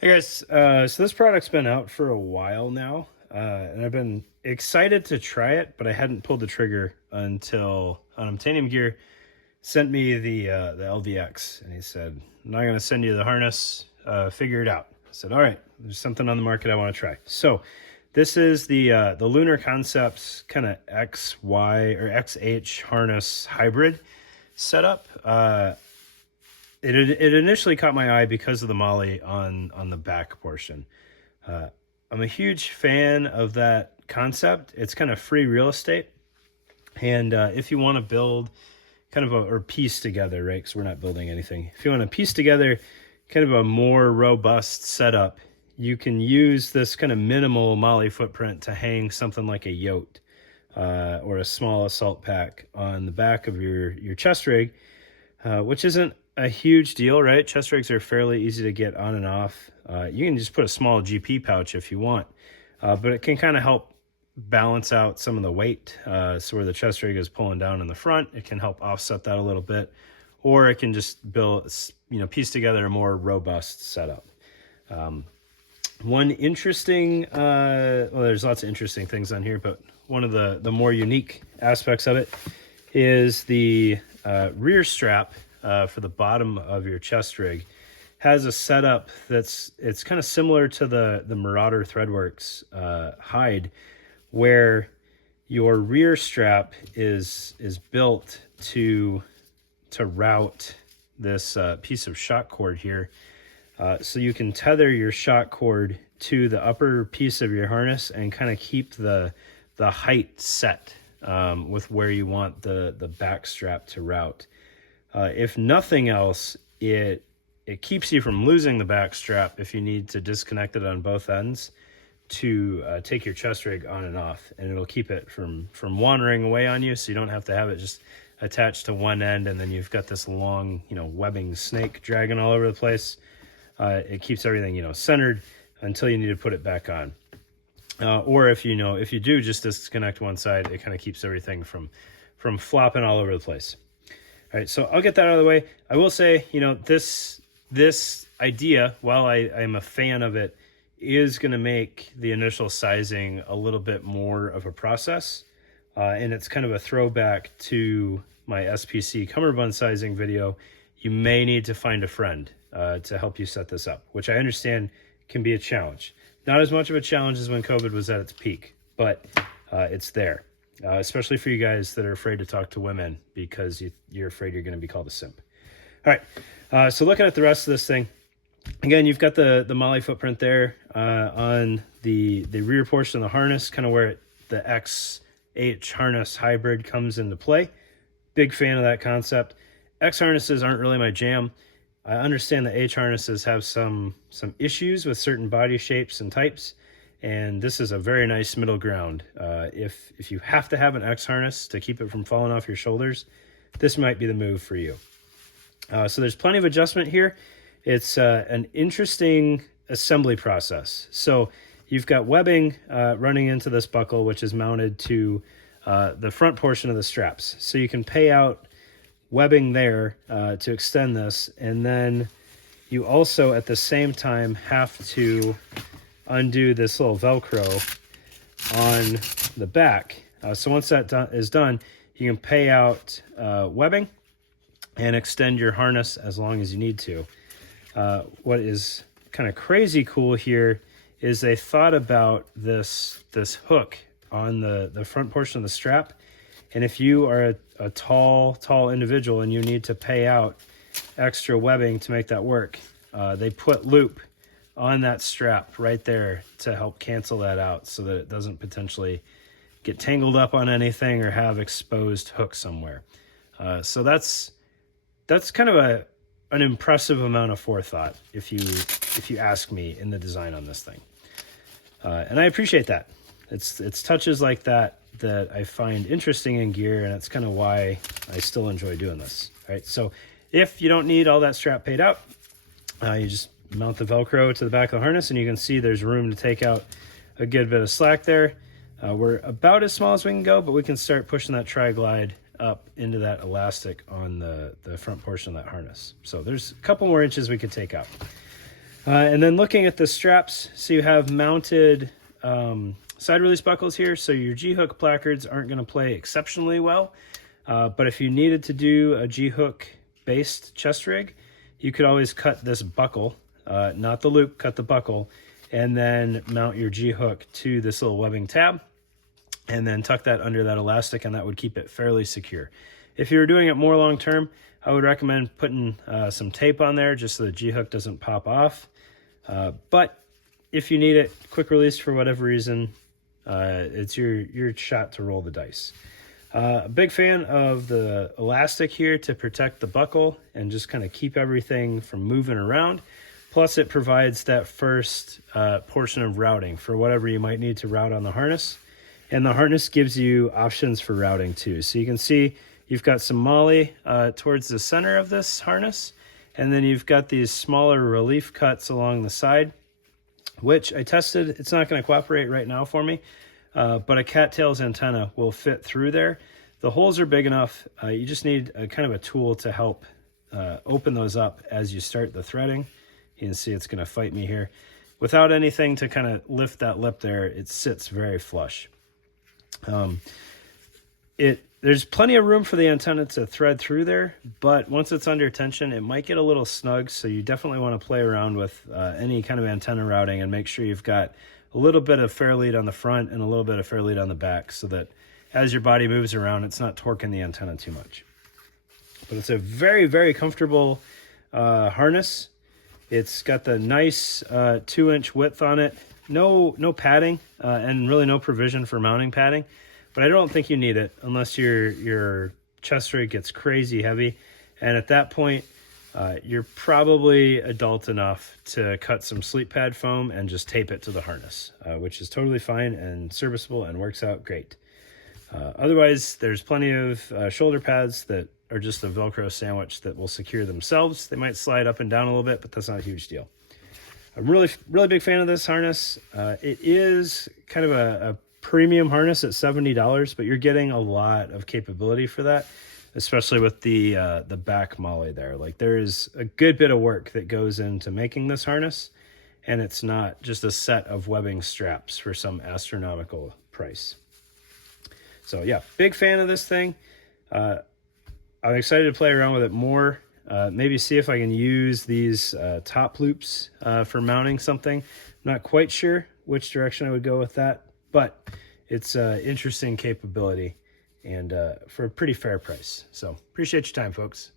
Hey guys, so this product's been out for a while now, and I've been excited to try it, but I hadn't pulled the trigger until Unobtainium Gear sent me the LVX, and he said, "I'm not going to send you the harness. Figure it out." I said, "All right, there's something on the market I want to try." So this is the Lunar Concepts kind of XY or XH harness hybrid setup. It initially caught my eye because of the molly on the back portion. I'm a huge fan of that concept. It's kind of free real estate, and if you want to build kind of or piece together, right? Because we're not building anything. If you want to piece together kind of a more robust setup, you can use this kind of minimal molly footprint to hang something like a yote or a small assault pack on the back of your chest rig, which isn't a huge deal, right? Chest rigs are fairly easy to get on and off. You can just put a small GP pouch if you want, but it can kind of help balance out some of the weight. So where the chest rig is pulling down in the front, it can help offset that a little bit, or it can just piece together a more robust setup. One interesting, well, there's lots of interesting things on here, but one of the more unique aspects of it is the rear strap for the bottom of your chest rig has a setup it's kind of similar to the Marauder Threadworks hide, where your rear strap is built to route this piece of shock cord here, so you can tether your shock cord to the upper piece of your harness and kind of keep the height set with where you want the back strap to route. If nothing else, it keeps you from losing the back strap if you need to disconnect it on both ends to take your chest rig on and off, and it'll keep it from wandering away on you, so you don't have to have it just attached to one end and then you've got this long webbing snake dragging all over the place. It keeps everything centered until you need to put it back on, or if you do just disconnect one side, it kind of keeps everything from flopping all over the place. All right, so I'll get that out of the way. I will say, this idea, while I am a fan of it, is going to make the initial sizing a little bit more of a process. And it's kind of a throwback to my SPC cummerbund sizing video. You may need to find a friend to help you set this up, which I understand can be a challenge. Not as much of a challenge as when COVID was at its peak, but it's there. Especially for you guys that are afraid to talk to women because you're afraid you're going to be called a simp. All right, so looking at the rest of this thing, again, you've got the molly footprint there on the rear portion of the harness, kind of where the XH harness hybrid comes into play. Big fan of that concept. X harnesses aren't really my jam. I understand the H harnesses have some issues with certain body shapes and types, and this is a very nice middle ground. If you have to have an X harness to keep it from falling off your shoulders, this might be the move for you. So there's plenty of adjustment here. It's an interesting assembly process. So you've got webbing running into this buckle, which is mounted to the front portion of the straps. So you can pay out webbing there to extend this, and then you also at the same time have to undo this little Velcro on the back. So once that is done, you can pay out webbing and extend your harness as long as you need to. What is kind of crazy cool here is they thought about this hook on the front portion of the strap. And if you are a tall individual and you need to pay out extra webbing to make that work, they put loop on that strap right there to help cancel that out so that it doesn't potentially get tangled up on anything or have exposed hooks somewhere. So that's kind of an impressive amount of forethought, if you ask me, in the design on this thing. And I appreciate that. It's touches like that I find interesting in gear, and it's kind of why I still enjoy doing this. All right, so if you don't need all that strap paid out, you just mount the Velcro to the back of the harness, and you can see there's room to take out a good bit of slack there. We're about as small as we can go, but we can start pushing that tri-glide up into that elastic on the front portion of that harness. So there's a couple more inches we could take out. And then looking at the straps, so you have mounted side release buckles here, so your G-hook placards aren't going to play exceptionally well. But if you needed to do a G-hook based chest rig, you could always cut this buckle, not the loop, cut the buckle, and then mount your G-hook to this little webbing tab, and then tuck that under that elastic, and that would keep it fairly secure. If you were doing it more long-term, I would recommend putting some tape on there just so the G-hook doesn't pop off. But if you need it, quick release for whatever reason, it's your shot to roll the dice. A big fan of the elastic here to protect the buckle and just kind of keep everything from moving around. Plus it provides that first portion of routing for whatever you might need to route on the harness. And the harness gives you options for routing too. So you can see you've got some MOLLE towards the center of this harness. And then you've got these smaller relief cuts along the side, which I tested. It's not going to cooperate right now for me. But a cattail's antenna will fit through there. The holes are big enough. You just need a kind of a tool to help open those up as you start the threading. You can see it's going to fight me here. Without anything to kind of lift that lip there, it sits very flush. There's plenty of room for the antenna to thread through there, but once it's under tension, it might get a little snug. So you definitely want to play around with any kind of antenna routing and make sure you've got a little bit of fair lead on the front and a little bit of fair lead on the back so that as your body moves around, it's not torquing the antenna too much. But it's a very, very comfortable harness. It's got the nice 2-inch width on it. No padding and really no provision for mounting padding. But I don't think you need it unless your chest rig gets crazy heavy. And at that point, you're probably adult enough to cut some sleep pad foam and just tape it to the harness, which is totally fine and serviceable and works out great. Otherwise, there's plenty of shoulder pads that are just a Velcro sandwich that will secure themselves. They might slide up and down a little bit, but that's not a huge deal. I'm really big fan of this harness. It is kind of a premium harness at $70, but you're getting a lot of capability for that, especially with the back MOLLE there. Like there is a good bit of work that goes into making this harness, and it's not just a set of webbing straps for some astronomical price. So yeah, big fan of this thing. I'm excited to play around with it more. Maybe see if I can use these top loops for mounting something. I'm not quite sure which direction I would go with that, but it's interesting capability and for a pretty fair price. So appreciate your time, folks.